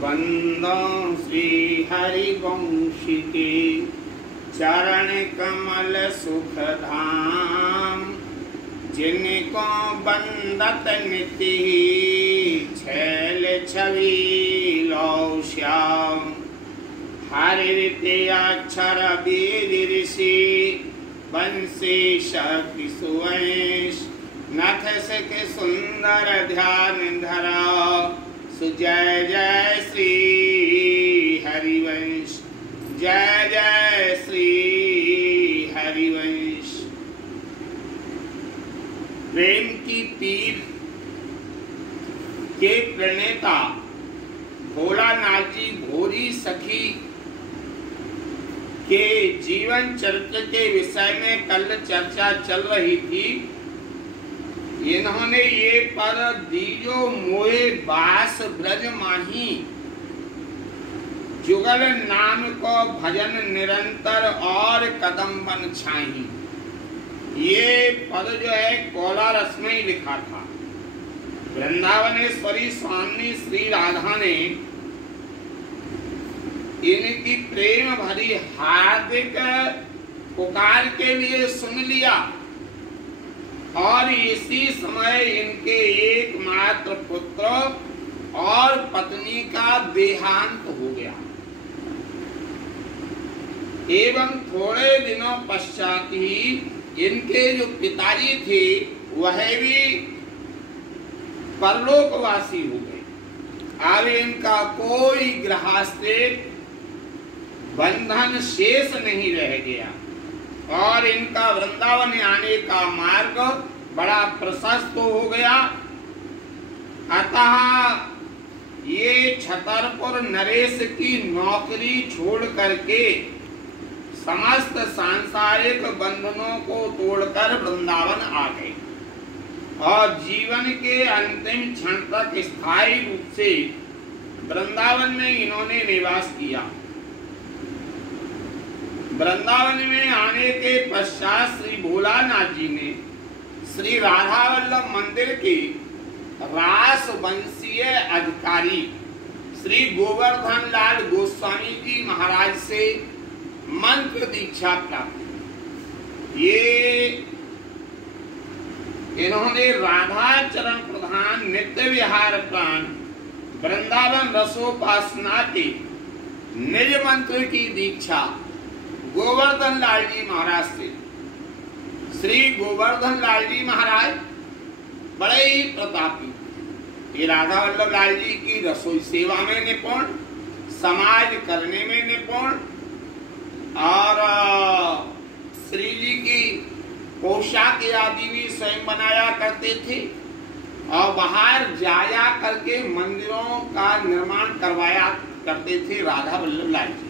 बंदो श्री हरिवंश के चरण कमल सुख धाम, जिनको बंदत निति छैल छवि लो श्याम। हरिते अक्षर वेद ऋषि बंसी शक्ति सुवंश, नथ सिख सुंदर ध्यान धरा, सुजय जय श्री हरिवंश, जय जय श्री हरिवंश। प्रेम की तीर के प्रणेता भोलानाथ जी भोरी सखी के जीवन चरित्र के विषय में कल चर्चा चल रही थी। इन्होंने ये पर दीजो मोहे बास ब्रज माही, जुगल नाम को भजन निरंतर और कदम बन छाही। ये पद जो है कोला रस में ही लिखा था। वृंदावनेश्वरी स्वामी श्री राधा ने इनकी प्रेम भरी हार्दिक पुकार के लिए सुन लिया और इसी समय इनके एकमात्र पुत्र और पत्नी का देहांत हो गया एवं थोड़े दिनों पश्चात ही इनके जो पिताजी थे वह भी परलोकवासी हो गए। अब इनका कोई गृहस्थ बंधन शेष नहीं रह गया और इनका वृंदावन आने का मार्ग बड़ा प्रशस्त हो गया। अतः ये छतरपुर नरेश की नौकरी छोड़ करके समस्त सांसारिक बंधनों को तोड़कर वृंदावन आ गए और जीवन के अंतिम क्षण तक स्थायी रूप से वृंदावन में इन्होंने निवास किया। वृंदावन में आने के पश्चात श्री भोलानाथ जी ने श्री राधा वल्लभ मंदिर के रास वंशीय अधिकारी श्री गोवर्धन लाल गोस्वामी जी महाराज से मंत्र दीक्षा प्राप्त। ये इन्होंने राधा चरण प्रधान नित्य विहार प्राण वृंदावन रसोपासना के निज मंत्र की दीक्षा गोवर्धन लाल जी महाराज से। श्री गोवर्धन लाल जी महाराज बड़े ही प्रतापी, ये राधा वल्लभ लाल जी की रसोई सेवा में निपुण, समाज करने में निपुण और श्री जी की पोशाक आदि भी स्वयं बनाया करते थे और बाहर जाया करके मंदिरों का निर्माण करवाया करते थे राधा वल्लभ लाल जी।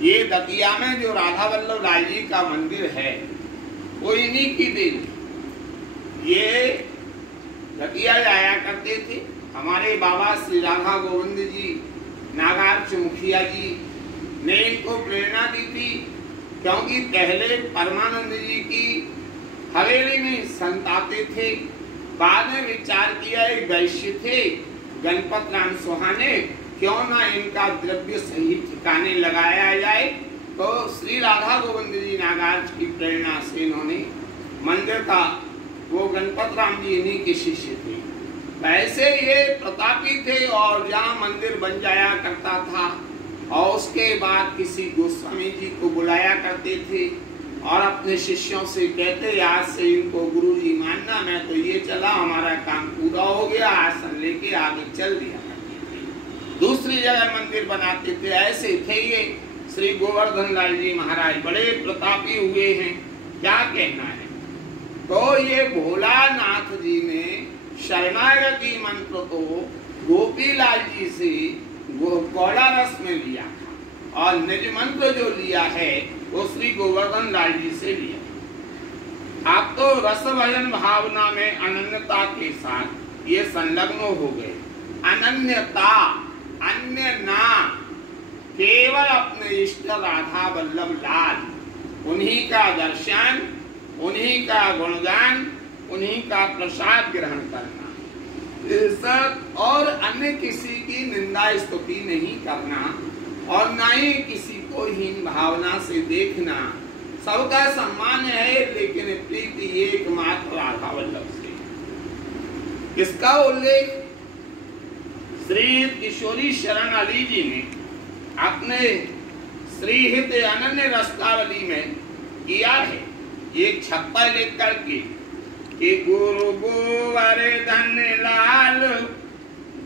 ये दतिया में जो राधा वल्लभ लाल जी का मंदिर है वो इन्हीं की देन। ये दतिया जाया करते थे। हमारे बाबा श्री राधा गोविंद जी नागार्च मुखिया जी ने इनको प्रेरणा दी थी, क्योंकि पहले परमानंद जी की हवेली में संत आते थे। बाद में विचार किया एक वैश्य थे गणपत राम सोहाने, क्यों ना इनका द्रव्य सही ठिकाने लगाया जाए। तो श्री राधा गोविंद जी नागार्ज की प्रेरणा से इन्होंने मंदिर का, वो गणपत राम जी इन्हीं के शिष्य थे। वैसे ये प्रतापी थे और जहाँ मंदिर बन जाया करता था और उसके बाद किसी गोस्वामी जी को बुलाया करते थे और अपने शिष्यों से कहते आज से इनको गुरु जी मानना, मैं तो ये चला, हमारा काम पूरा हो गया, आसन लेके आगे चल दिया। दूसरी जगह मंदिर बनाते थे। ऐसे थे ये श्री गोवर्धन लाल जी महाराज, बड़े प्रतापी हुए हैं, क्या कहना है। तो ये भोलानाथ जी ने शरणागति मंत्र को गोपीलाल जी से कोला रस में लिया था और निज मंत्र जो लिया है वो श्री गोवर्धन लाल जी से लिया। आप तो रस भजन भावना में अनन्यता के साथ ये संलग्न हो गए। अनन्यता, अन्य ना, केवल अपने इष्ट राधा वल्लभ लाल, उन्हीं का दर्शन, उन्हीं का गुणगान, उन्हीं का प्रसाद ग्रहण करना। और अन्य किसी की निंदा स्तुति नहीं करना और न ही किसी को हीन भावना से देखना। सबका सम्मान है, लेकिन प्रीति एकमात्र राधा वल्लभ से। इसका उल्लेख श्री किशोरी शरण अली जी ने अपने श्रीहित अनन्य रस्तावली में किया है। एक छप्पा लिख करके कि गुरु गोवर्धन लाल,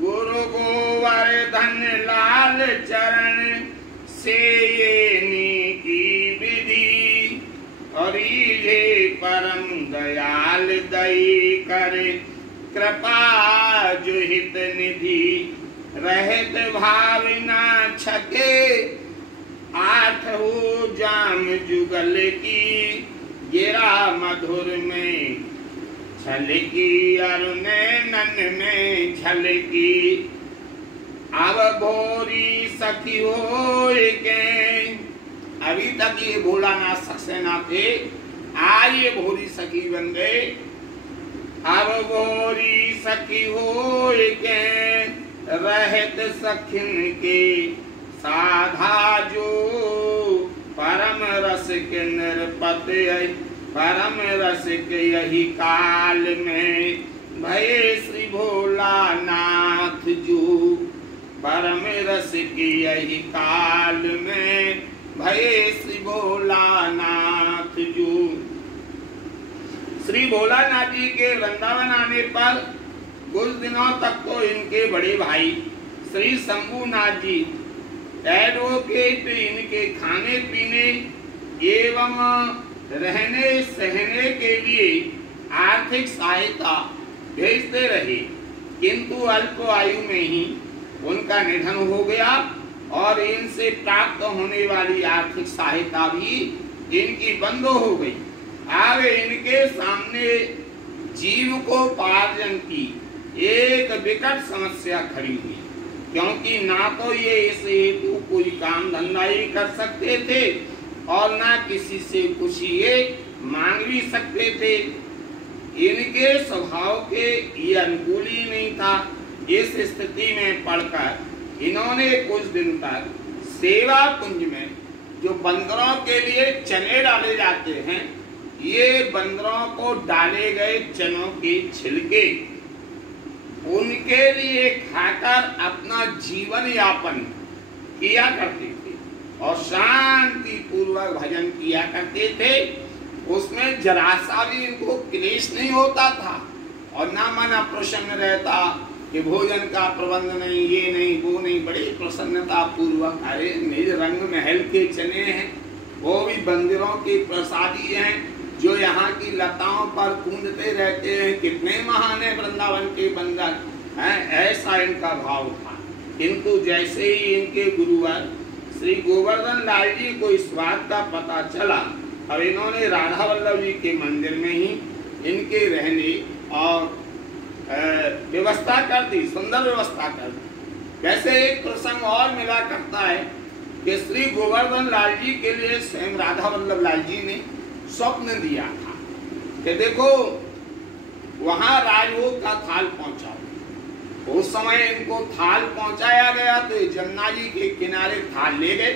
गुरु गोवर्धन लाल चरण से ये की विधि, और ये परम दयाल दई करे कृपा जो हित निधि, रहत भावना छके आठ हो जाम जुगल की, गिरा मधुर में छलकी और नैनन में झलकी, अब भोरी सखी हो के। अभी तक ये भोलानाथ सक्सेना थे, आज ये भोरी सखी बन गए। अब भोरी सखी हो के, रहत सखिन के साधा जो, परम रस के निरपत परम रस के यही काल में, भये श्री भोलानाथ जो, परम रस के यही काल में, भये श्री भोलानाथ जो। श्री भोलानाथ जी के वृंदावन आने पर कुछ दिनों तक तो इनके बड़े भाई श्री शंभुनाथ जी एडवोकेट इनके खाने पीने एवं रहने सहने के लिए आर्थिक सहायता भेजते रहे, किंतु अल्प आयु में ही उनका निधन हो गया और इनसे प्राप्त होने वाली आर्थिक सहायता भी इनकी बंद हो गई। अब इनके सामने जीविकोपार्जन की एक विकट समस्या खड़ी हुई, क्योंकि ना तो ये इस हेतु कोई काम धंधा ही कर सकते थे और ना किसी से कुछ ये मांग भी सकते थे। इनके स्वभाव के ये अनुकूल ही नहीं था। इस स्थिति में पड़कर इन्होंने कुछ दिन तक सेवा कुंज में जो बंदरों के लिए चने डाले जाते हैं, ये बंदरों को डाले गए चनों के छिलके उनके लिए खाकर अपना जीवन यापन किया करते थे और शांति पूर्वक भजन किया करते थे। उसमें जरा सा भी इनको क्लेश नहीं होता था और ना मन प्रसन्न रहता कि भोजन का प्रबंध नहीं, ये नहीं, वो नहीं, बड़ी प्रसन्नता पूर्वक। अरे निज रंग महल के चने हैं, वो भी बंदरों के प्रसादी हैं जो यहाँ की लताओं पर कूदते रहते हैं। कितने महान है वृंदावन के बंदर हैं, ऐसा इनका भाव था। किंतु जैसे ही इनके गुरुवर श्री गोवर्धन लाल जी को इस बात का पता चला और इन्होंने राधा वल्लभ जी के मंदिर में ही इनके रहने और व्यवस्था कर दी, सुंदर व्यवस्था कर दी। वैसे एक प्रसंग और मिला करता है कि श्री गोवर्धन लाल जी के लिए स्वयं राधा वल्लभ लाल जी ने स्वप्न दिया था कि देखो वहां राजभोग का थाल पहुंचाओ। उस समय इनको थाल पहुंचाया गया तो जमुना जी के किनारे थाल ले गए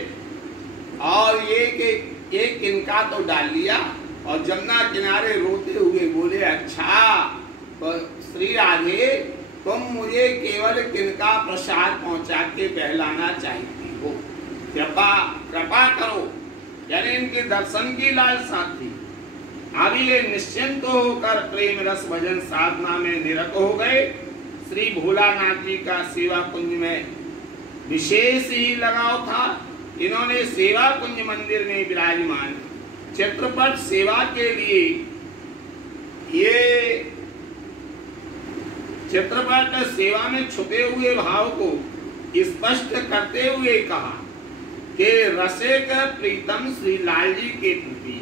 और एक इनका तो डाल लिया और जमुना किनारे रोते हुए बोले, अच्छा तो श्री राधे तुम मुझे केवल किनका प्रसाद पहुंचा के बहलाना चाहती हो, कृपा करो। यानी इनके दर्शन की लालसा थी। अभी ये निश्चिंत होकर प्रेम रस भजन साधना में निरत हो गए। श्री भोलानाथ जी का सेवा कुंज में विशेष ही लगाव था। इन्होंने सेवा कुंज मंदिर में विराजमान चित्रपट सेवा के लिए ये चित्रपट सेवा में छुपे हुए भाव को स्पष्ट करते हुए कहा कि रसिक प्रीतम श्री लाल जी के प्रति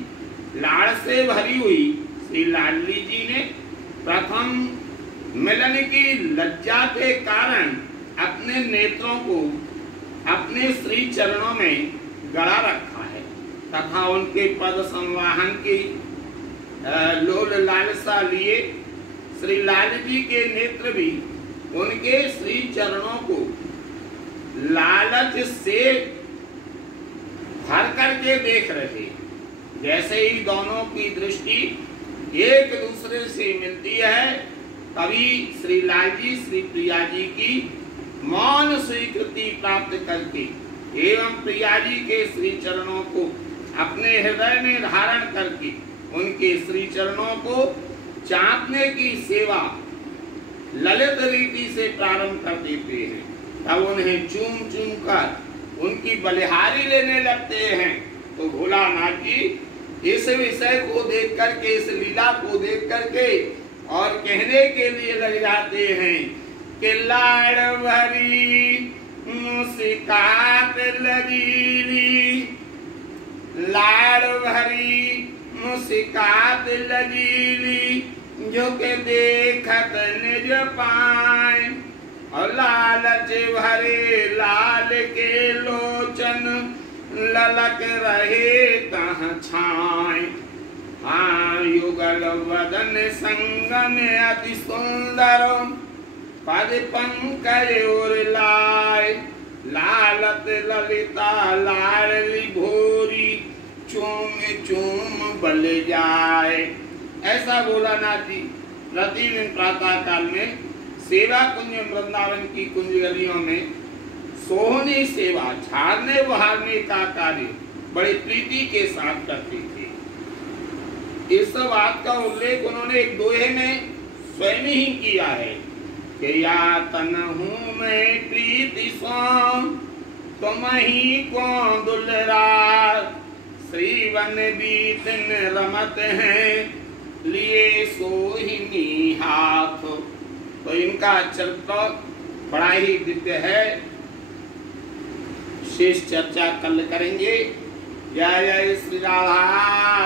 लाड़ से भरी हुई श्री लाडली जी ने प्रथम मिलन की लज्जा के कारण अपने नेत्रों को अपने श्री चरणों में गड़ा रखा है तथा उनके पद संवाहन की लोल लालसा लिए श्री लाल जी के नेत्र भी उनके श्री चरणों को लालच से भर करके देख रहे। जैसे ही दोनों की दृष्टि एक दूसरे से मिलती है, तभी श्री लाल जी श्री प्रिया जी की मौन स्वीकृति प्राप्त करके एवं प्रिया जी के श्री चरणों को अपने हृदय में धारण करके उनके श्री चरणों को चाटने की सेवा ललित रीति से प्रारंभ कर देते हैं। तब उन्हें चूम चूम कर उनकी बलिहारी लेने लगते हैं। तो भोलानाथ जी इस विषय को देख करके, इस लीला को देख करके और कहने के लिए लग जाते हैं कि लाड़ भरी मुस्कात लजीली, लाड़ भरी मुस्कात लजीली, जो के देखत निज पाए, और लालच भरे लाल के लोचन, ललक रहे तह छाए। हाँ युगल वदन संगम अति सुंदर, पद पंकज और लाय, लालत ललिता लाडली भोरी, चूम चूम बल जाए। ऐसा भोलानाथ जी प्रतिदिन प्रातः काल में सेवा कुंज वृंदावन की कुंज गलियों में सोहनी सेवा, झाड़ने बहारने का कार्य बड़ी प्रीति के साथ करते थे। इस बात का उल्लेख उन्होंने एक दोहे में स्वयं ही किया है कि या तन हूँ मैं प्रीति सो, तुम ही को दुलरार, श्रीवन बीतन रमत हैं, लिए सोहिनी हाथ। तो इनका चरित्र बड़ा ही दिव्य है। शेष चर्चा कल करेंगे। जय जय श्री राधा